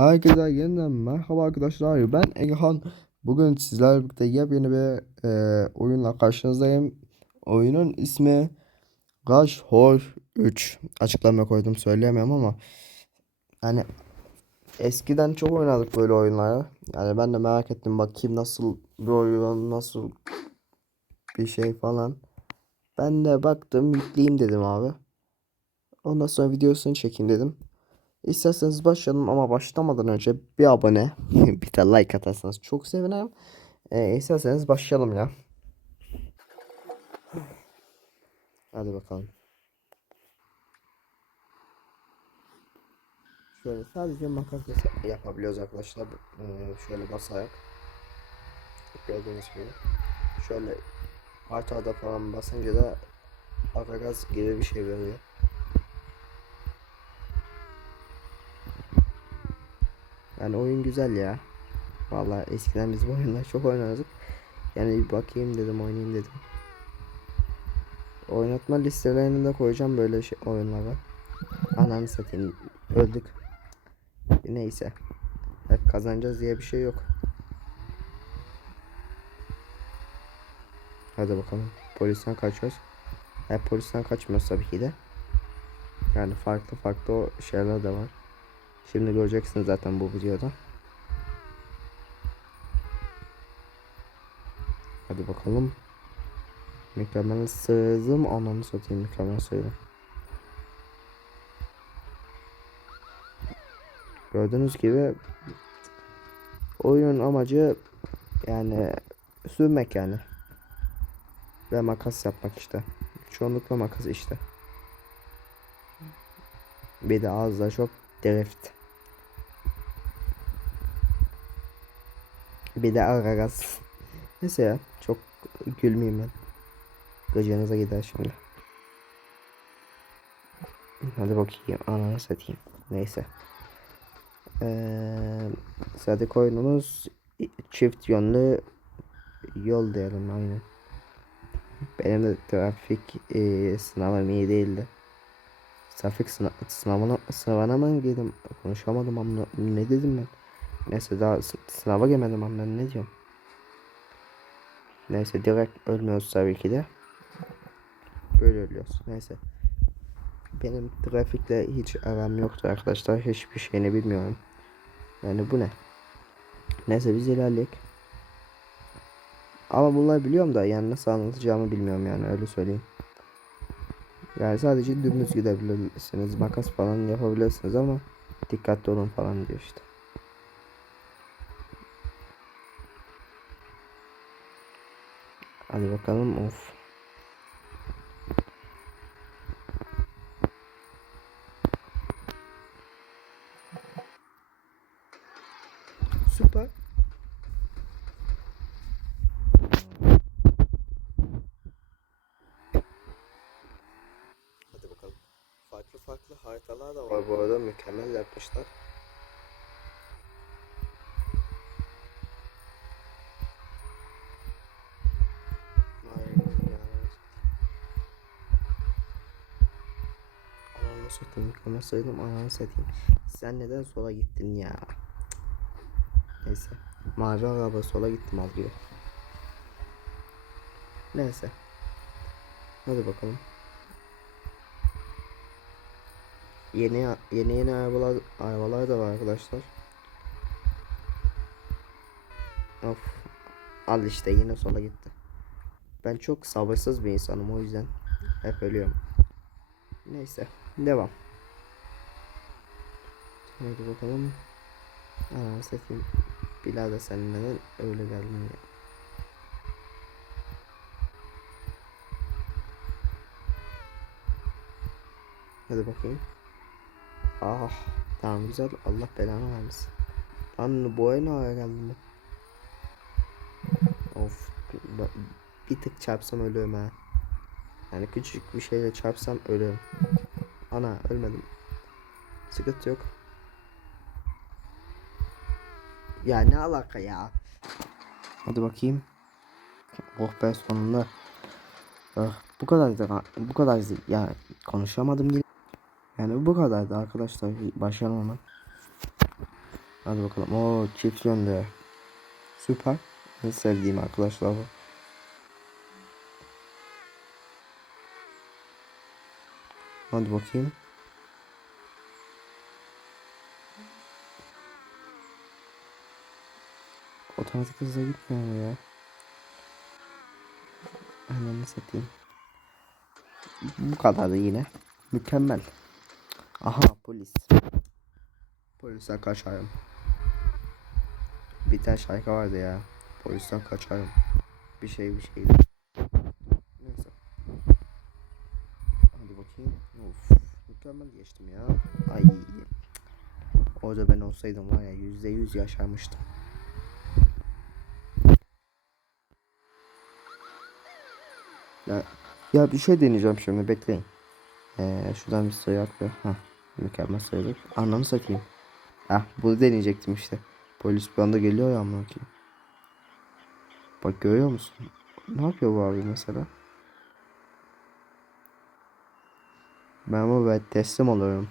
Herkese yeniden merhaba arkadaşlar. Ben Egehan. Bugün sizlerle birlikte yepyeni bir e, oyunla karşınızdayım. Oyunun ismi Rush Horse 3. Açıklama koydum söyleyemem ama hani eskiden çok oynadık böyle oyunları. Yani ben de merak ettim bakayım nasıl bir oyun, nasıl bir şey falan. Ben de baktım yükleyeyim dedim abi. Ondan sonra videosunu çekeyim dedim. İsterseniz başlayalım ama başlamadan önce bir abone bir de like atarsanız çok sevinirim. Ee, isterseniz başlayalım ya. Hadi bakalım. Şöyle sadece makas yap- yapabiliyoruz arkadaşlar. Ee, şöyle basarak. Gördüğünüz gibi. Şöyle artıda falan basınca da ara gaz gibi bir şey veriyor. Yani oyun güzel ya. Vallahi eskiden biz bu oyunları çok oynardık. Yani bir bakayım dedim oynayayım dedim. Oynatma listelerine de koyacağım böyle şey oyunlara. Ananı satayım. Öldük. Neyse. Hep kazanacağız diye bir şey yok. Hadi bakalım. Polisten kaçıyoruz. Hep polisten kaçmıyoruz tabii ki de. Yani farklı farklı şeyler de var. Şimdi göreceksiniz zaten bu videoda. Hadi bakalım. Mükemmel sığdım. Ananı satayım mükemmel sığdım. Gördüğünüz gibi oyunun amacı yani sürmek yani. Ve makas yapmak işte. Çoğunlukla makas işte. Bir de az da çok drift. Bir de Aragaz. Neyse ya çok gülmeyeyim ben. Gıcığınıza gider şimdi. Hadi bakayım ananı satayım. Neyse. Ee, sıradaki oyunumuz çift yönlü yol diyelim aynen. Benim de trafik e, sınavım iyi değildi. Trafik sınav, sınavına, sınavına mı girdim? Konuşamadım ama ne dedim ben? Neyse daha sı- sınava girmedim ama ben ne diyorum? Neyse direkt ölmüyoruz tabii ki de. Böyle ölüyoruz. Neyse. Benim trafikle hiç aram yoktu arkadaşlar. Hiçbir şeyini bilmiyorum. Yani bu ne? Neyse biz ilerleyelim. Ama bunları biliyorum da yani nasıl anlatacağımı bilmiyorum yani öyle söyleyeyim. Yani sadece dümdüz gidebilirsiniz. Makas falan yapabilirsiniz ama dikkatli olun falan diyor işte. Hadi bakalım of. Süper. Hadi bakalım. Farklı farklı haritalar da var bu arada mükemmel yapmışlar. Aynen yani. Ananı satayım mükemmel saydım ananı satayım. Sen neden sola gittin ya? Neyse. Mavi araba sola gittim abi. Neyse. Hadi bakalım. Yeni yeni yeni arabalar arabalar da var arkadaşlar. Of. Al işte yine sola gitti. Ben çok sabırsız bir insanım o yüzden hep ölüyorum. Neyse devam. Hadi bakalım. Aa satayım. Bilal da sen neden öyle geldin ya? Hadi bakayım. Ah tamam güzel Allah belanı vermesin. Lan bu ne ara geldim ben? Of bir tık çarpsam ölüyorum ha. Yani küçük bir şeyle çarpsam ölüyorum. Ana ölmedim. Sıkıntı yok. Ya ne alaka ya? Hadi bakayım. Oh be sonunda. Ah, bu kadar da bu kadar ya konuşamadım yine. Yani bu kadardı arkadaşlar başlayalım hemen. Hadi bakalım. Oo çift yönlü. Süper. En sevdiğim arkadaşlar bu. Hadi bakayım. Otomatik hızla gitmiyor mu ya? Ananı satayım. Bu kadar da yine. Mükemmel. Aha polis. Polisten kaçarım. Bir tane şarkı vardı ya. Polisten kaçarım. Bir şey bir şey. Neyse. Hadi bakayım. Of. Mükemmel geçtim ya. Ay. Orada ben olsaydım var ya yüzde yüz yaşarmıştım. Ya, ya bir şey deneyeceğim şimdi bekleyin. Ee, şuradan bir sayı atıyor. Hah. Mükemmel sayılır. Anlamı satayım. Ah bunu deneyecektim işte. Polis bir anda geliyor ya amına. Bak görüyor musun? Ne yapıyor bu abi mesela? Memur bey teslim oluyorum.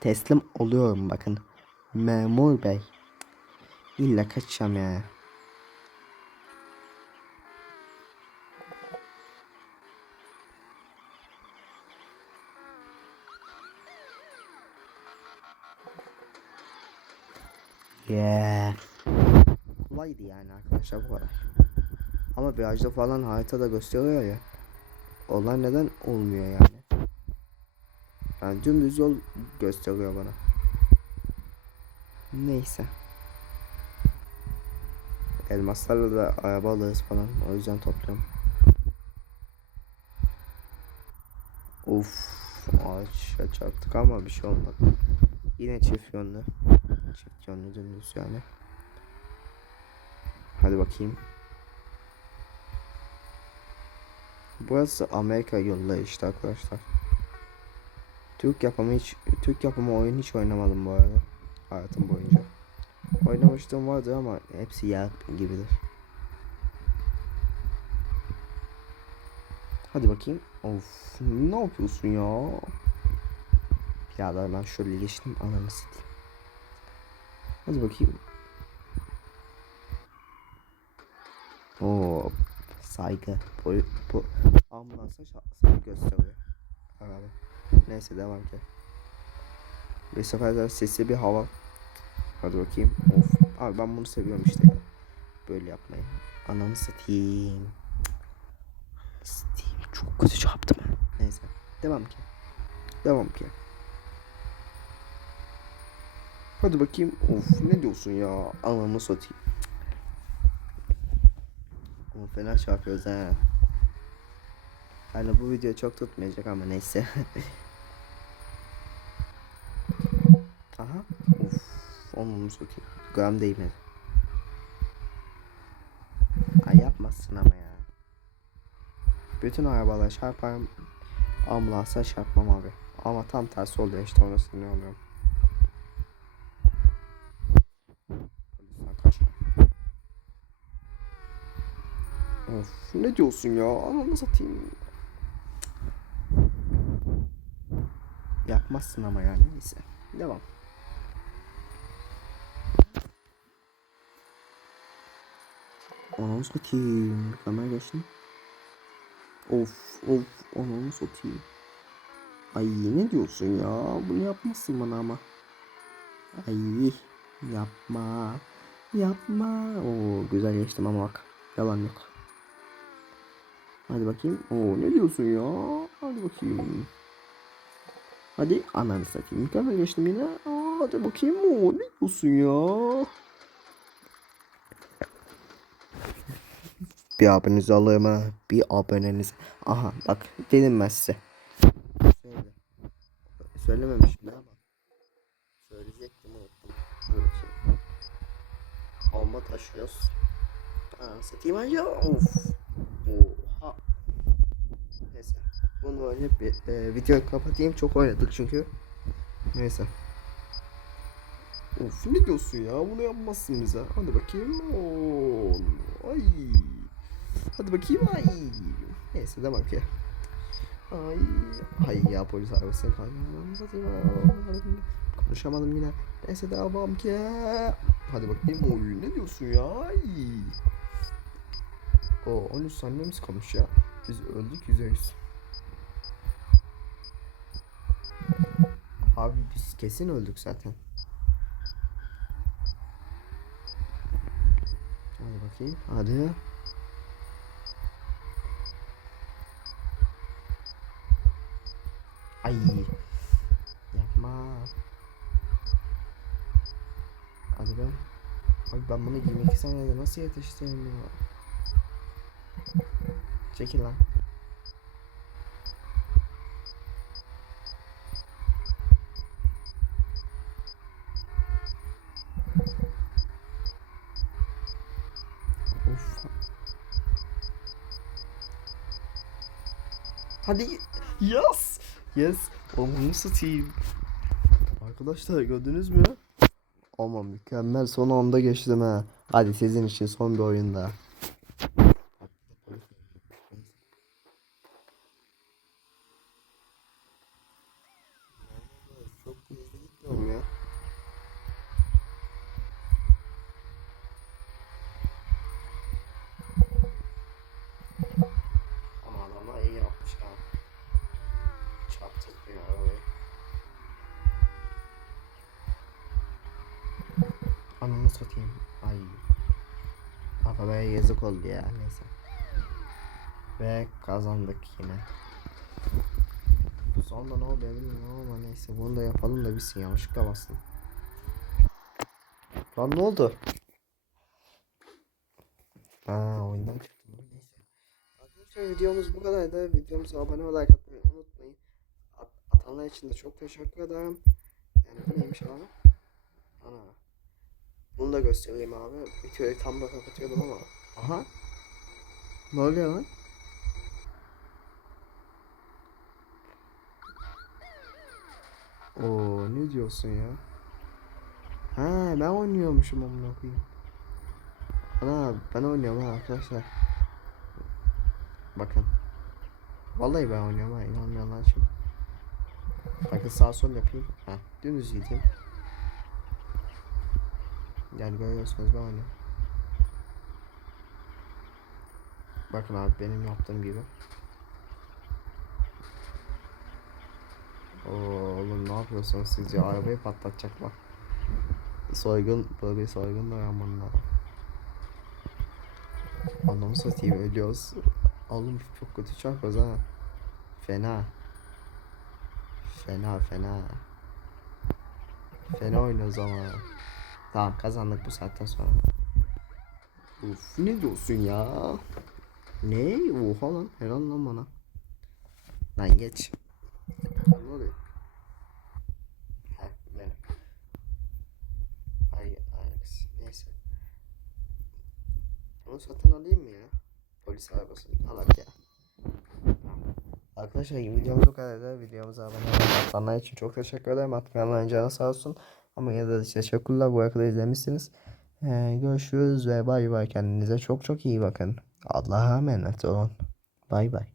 Teslim oluyorum bakın. Memur bey. İlla kaçacağım ya. Yeah. Kolaydı yani arkadaşlar bu kadar. Ama virajda falan haritada gösteriyor ya. Onlar neden olmuyor yani? Yani dümdüz yol gösteriyor bana. Neyse. Elmaslarla da araba alırız falan. O yüzden topluyorum. Of. Ağaça çarptık ama bir şey olmadı. Yine çift yönlü. Yönlü dümdüz yani. Hadi bakayım. Burası Amerika yolları işte arkadaşlar. Türk yapımı hiç Türk yapımı oyun hiç oynamadım bu arada. Hayatım boyunca. Oynamıştım vardı ama hepsi yer gibidir. Hadi bakayım. Of ne yapıyorsun ya? Birader ben şöyle geçtim ananı satayım. Hadi bakayım. Oo saygı. Pol, po, ambulansa saygı gösteriyor. Herhalde. Neyse devam ki. Bir sefer daha sesli bir hava. Hadi bakayım. Of. Abi ben bunu seviyorum işte. Böyle yapmayı. Ananı satayım. Satayım. Çok kötü çarptım. Neyse. Devam ki. Devam ki. Hadi bakayım. Of ne diyorsun ya? Anamı satayım. Ama fena çarpıyoruz ha. Yani bu video çok tutmayacak ama neyse. Aha. Of. Anamı satayım. Gram değmedi. Ay yapmazsın ama ya. Bütün arabalar çarparım. Ambulansa çarpmam abi. Ama tam tersi oluyor işte onu sinirleniyorum. Polisten kaçar. Of ne diyorsun ya? Ananı satayım. Yapmazsın ama yani neyse. Devam. Ananı satayım. Mükemmel geçtim. Of of ananı satayım. Ay ne diyorsun ya? Bunu yapmazsın bana ama. Ay yapma. Yapma. Oo güzel geçtim ama bak. Yalan yok. Hadi bakayım. Oo ne diyorsun ya? Hadi bakayım. Hadi ananı satayım. Mükemmel geçtim yine. Aa, hadi bakayım. Oo ne diyorsun ya? Bir abonenizi alayım ha. Bir aboneniz. Aha bak dedim ben size. Söyle. Söylememişim ama. Söyleyecektim unuttum. Bakayım. Alma taşıyoruz. Aa, satayım acaba. Of. Neyse. Bunu oynayıp bir e, videoyu kapatayım. Çok oynadık çünkü. Neyse. Of ne diyorsun ya? Bunu yapmazsın bize. Hadi bakayım. Oo, ay. Hadi bakayım. Ay. Neyse devam ki. Ay. Ay ya polis arabasına. Satayım. Konuşamadım yine. Neyse devam ki. Hadi bakayım oy ne diyorsun ya? Ay. O 13 saniyemiz kalmış ya. Biz öldük yüzeyiz. Abi biz kesin öldük zaten. Hadi bakayım. Hadi. Ay. Yapma. Hadi be. Abi ben bunu 22 saniyede nasıl yetiştireyim ya? Çekil lan. Of. Hadi yes. Yes. Onu satayım. Arkadaşlar gördünüz mü? Ama mükemmel son anda geçtim ha. Hadi sizin için son bir oyunda. Çok hızlı gitmiyorum ya. Ama adamlar iyi yapmış ha. Ya arabayı. Ananı satayım. Ay. Arabaya yazık oldu ya neyse. Ve kazandık yine. Sonunda ne oldu bilmiyorum ama neyse bunu da yapalım da bitsin yanlışlıkla bastım. Lan ne oldu? Aa oyundan çıktım. Neyse. Arkadaşlar videomuz bu kadardı. Videomuza abone like atmayı unutmayın. Atanlar için de çok teşekkür ederim. Yani bu neymiş abi? Ana. Bunu da göstereyim abi. Videoyu tam da kapatıyordum ama. Aha. Ne oluyor lan? Oo ne diyorsun ya? Ha ben oynuyormuşum amına koyayım. Ana ben oynuyorum ha arkadaşlar. Bakın. Vallahi ben oynuyorum ha inanmayanlar için. Bakın sağ sol yapayım. Ha dümdüz gideyim. Yani görüyorsunuz ben oynuyorum. Bakın abi benim yaptığım gibi. Oo, oğlum ne yapıyorsunuz siz ya? Arabayı patlatacaklar. Soygun, böyle bir soygun da yapmanlar. Anlamı satayım ölüyoruz. Oğlum çok kötü çarpıyoruz ha. Fena. Fena fena. Fena oynuyoruz ama. Tamam kazandık bu saatten sonra. Uf ne diyorsun ya? Ne? Oha lan helal lan bana. Lan geç. Ne oluyor? Neyse. Onu satın alayım mı ya? Polis arabasını alak ya. Arkadaşlar videomuz bu kadardı. Videomuza abone olmayı atanlar için çok teşekkür ederim. Atmayanların canı sağ olsun. Ama ya da teşekkürler bu kadar izlemişsiniz. Ee, görüşürüz ve bay bay. Kendinize çok çok iyi bakın. Allah'a emanet olun. Bay bay.